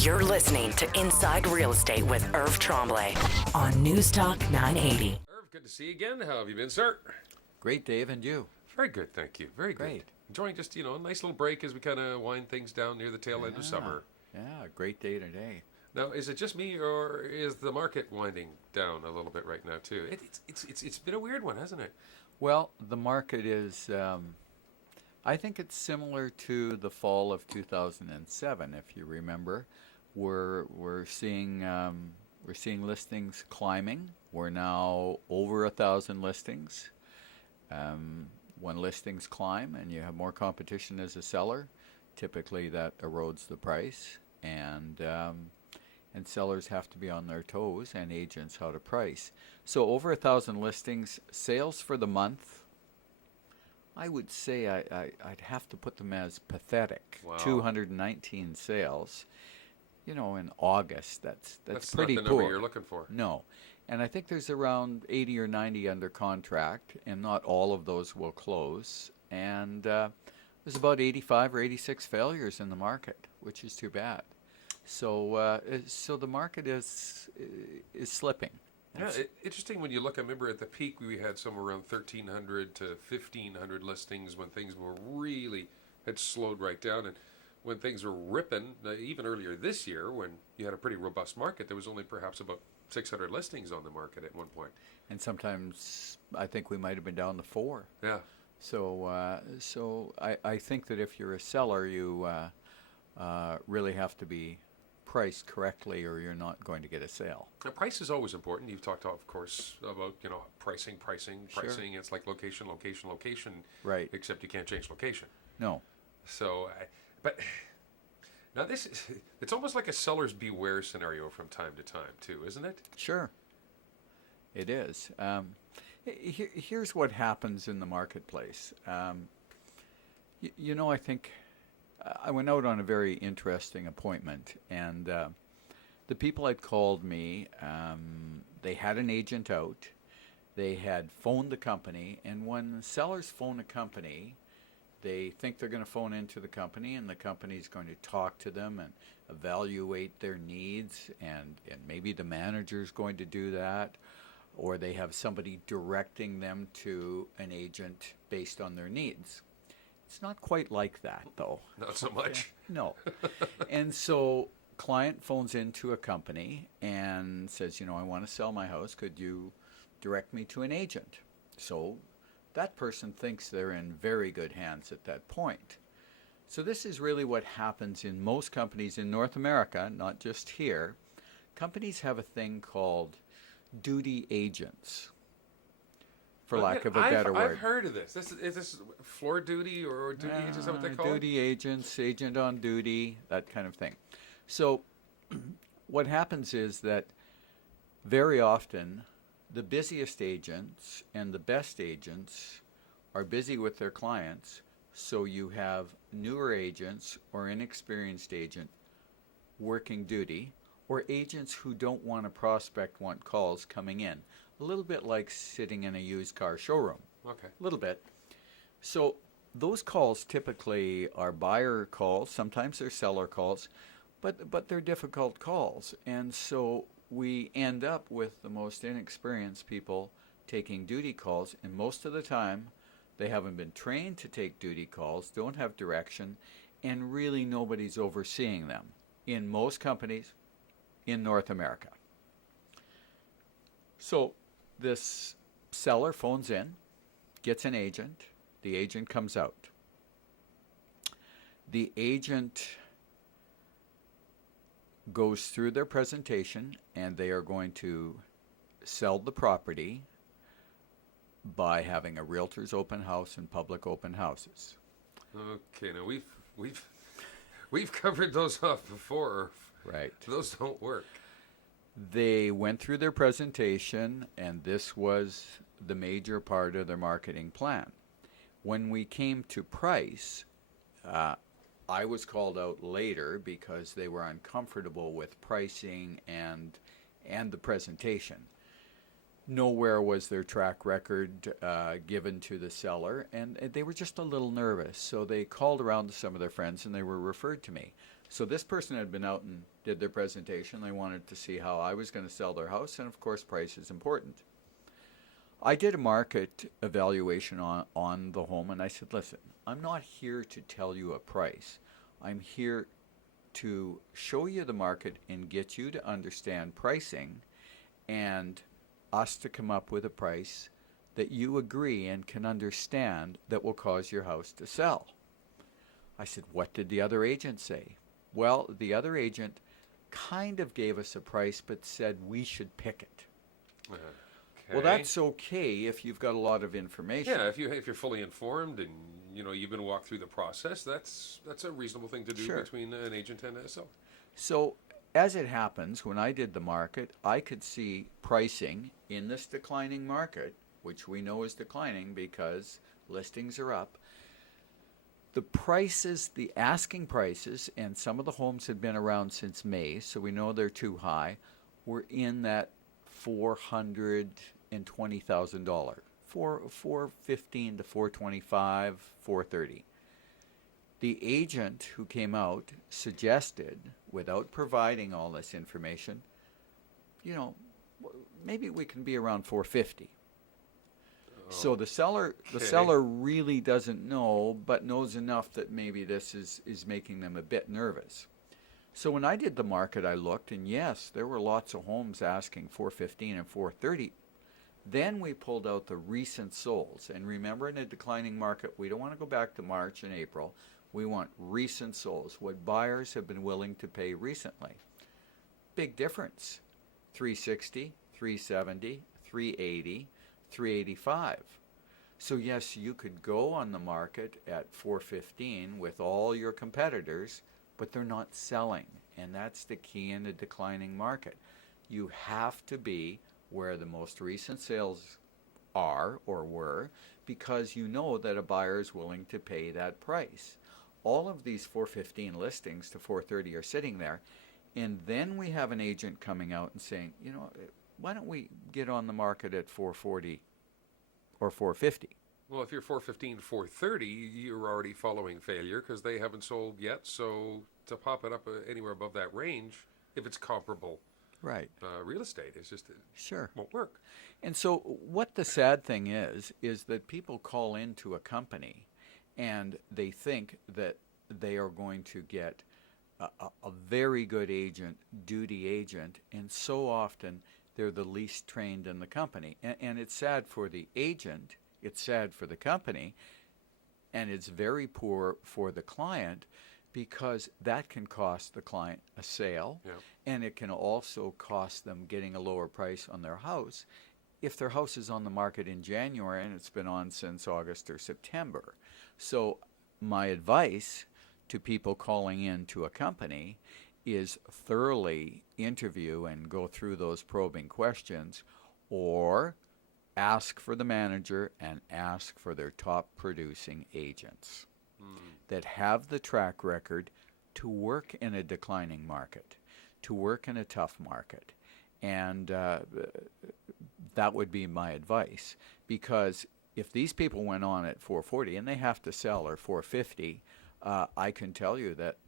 You're listening to Inside Real Estate with Irv Tremblay on Newstalk 980. Irv, good to see you again. How have you been, sir? Great, Dave, and you? Very good, thank you. Very good. Great. Enjoying just, a nice little break as we kind of wind things down near the tail end of summer. Yeah, great day today. Now, is it just me, or is the market winding down a little bit right now, too? It's been a weird one, hasn't it? Well, the market is, I think it's similar to the fall of 2007, if you remember. We're seeing listings climbing. We're now over 1,000 listings. When listings climb and you have more competition as a seller, typically that erodes the price, and sellers have to be on their toes, and agents how to price. So over 1,000 listings, sales for the month, I would say I'd have to put them as pathetic. Wow. 219 sales. In August, that's pretty not the poor. number you're looking for. No. And I think there's around 80 or 90 under contract, and not all of those will close. And there's about 85 or 86 failures in the market, which is too bad. So the market is slipping. Yeah, interesting when you look. I remember at the peak we had somewhere around 1,300 to 1,500 listings when things were really had slowed right down, and when things were ripping, even earlier this year when you had a pretty robust market, there was only perhaps about 600 listings on the market at one point. And sometimes I think we might have been down to 4. Yeah. So I think that if you're a seller, you really have to be priced correctly, or you're not going to get a sale. Now, price is always important. You've talked, of course, about pricing. Sure. It's like location. Right. Except you can't change location. No. So, but now it's almost like a seller's beware scenario from time to time, too, isn't it? Sure. It is. Here's what happens in the marketplace. I think I went out on a very interesting appointment, and the people had called me. They had an agent out. They had phoned the company, and when sellers phone a company, they think they're going to phone into the company, and the company's going to talk to them and evaluate their needs, and maybe the manager's going to do that, or they have somebody directing them to an agent based on their needs. It's not quite like that, though. Not so much. No. And so client phones into a company and says, I want to sell my house. Could you direct me to an agent? So that person thinks they're in very good hands at that point. So this is really what happens in most companies in North America, not just here. Companies have a thing called duty agents, for lack of a better word. I've heard of this. Is this floor duty or duty agents? Is that what they call duty agents, agent on duty, that kind of thing. So what happens is that very often the busiest agents and the best agents are busy with their clients, so you have newer agents or inexperienced agent working duty, or agents who don't want to prospect want calls coming in. A little bit like sitting in a used car showroom. Okay. A little bit. So those calls typically are buyer calls. Sometimes they're seller calls, but they're difficult calls. And so we end up with the most inexperienced people taking duty calls, and most of the time they haven't been trained to take duty calls, don't have direction, and really nobody's overseeing them in most companies in North America. So this seller phones in, gets an agent, the agent comes out. The agent goes through their presentation, and they are going to sell the property by having a realtor's open house and public open houses. Okay, now we've covered those off before. Right. Those don't work. They went through their presentation, and this was the major part of their marketing plan. When we came to price, I was called out later because they were uncomfortable with pricing and the presentation. Nowhere was their track record given to the seller, and they were just a little nervous. So they called around to some of their friends, and they were referred to me. So this person had been out and did their presentation. They wanted to see how I was going to sell their house, and of course price is important. I did a market evaluation on the home, and I said, listen, I'm not here to tell you a price. I'm here to show you the market and get you to understand pricing and us to come up with a price that you agree and can understand that will cause your house to sell. I said, what did the other agent say? Well, the other agent kind of gave us a price but said we should pick it. Okay. Well, that's okay if you've got a lot of information. Yeah, if you're fully informed and you've been walked through the process, that's a reasonable thing to do between an agent and a seller. So as it happens, when I did the market, I could see pricing in this declining market, which we know is declining because listings are up. The prices, the asking prices, and some of the homes had been around since May, so we know they're too high, were in that $420,000, $415 to $425, $430. The agent who came out suggested, without providing all this information, maybe we can be around $450. So the seller really doesn't know, but knows enough that maybe this is making them a bit nervous. So when I did the market, I looked, and yes, there were lots of homes asking $415 and $430. Then we pulled out the recent solds. And remember, in a declining market, we don't want to go back to March and April. We want recent solds, what buyers have been willing to pay recently. Big difference. $360, $370, $380, $385. So yes, you could go on the market at $415 with all your competitors, but they're not selling, and that's the key in a declining market. You have to be where the most recent sales are or were, because you know that a buyer is willing to pay that price. All of these $415 listings to $430 are sitting there, and then we have an agent coming out and saying, why don't we get on the market at $440 or $450? Well, if you're $415, $430, you're already following failure because they haven't sold yet. So to pop it up anywhere above that range, if it's comparable, right, real estate, it's just won't work. And so what the sad thing is that people call into a company and they think that they are going to get a very good agent, duty agent, and so often they're the least trained in the company. And it's sad for the agent, it's sad for the company, and it's very poor for the client, because that can cost the client a sale, and it can also cost them getting a lower price on their house if their house is on the market in January and it's been on since August or September. So my advice to people calling in to a company is thoroughly interview and go through those probing questions, or ask for the manager and ask for their top producing agents that have the track record to work in a declining market, to work in a tough market. And that would be my advice, because if these people went on at $440 and they have to sell at $450, I can tell you that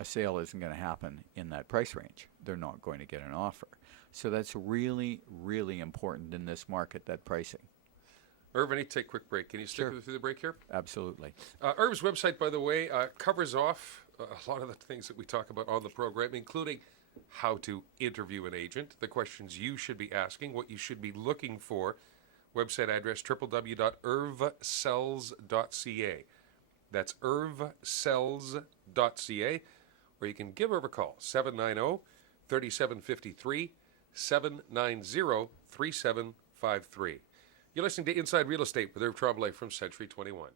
a sale isn't going to happen in that price range. They're not going to get an offer. So that's really, really important in this market, that pricing. Irv, I need to take a quick break. Can you stick through the break here? Absolutely. Irv's website, by the way, covers off a lot of the things that we talk about on the program, including how to interview an agent, the questions you should be asking, what you should be looking for. Website address, www.irvsells.ca. That's irvsells.ca. Or you can give Irv a call, 790-3753, 790-3753. You're listening to Inside Real Estate with Irv Tremblay from Century 21.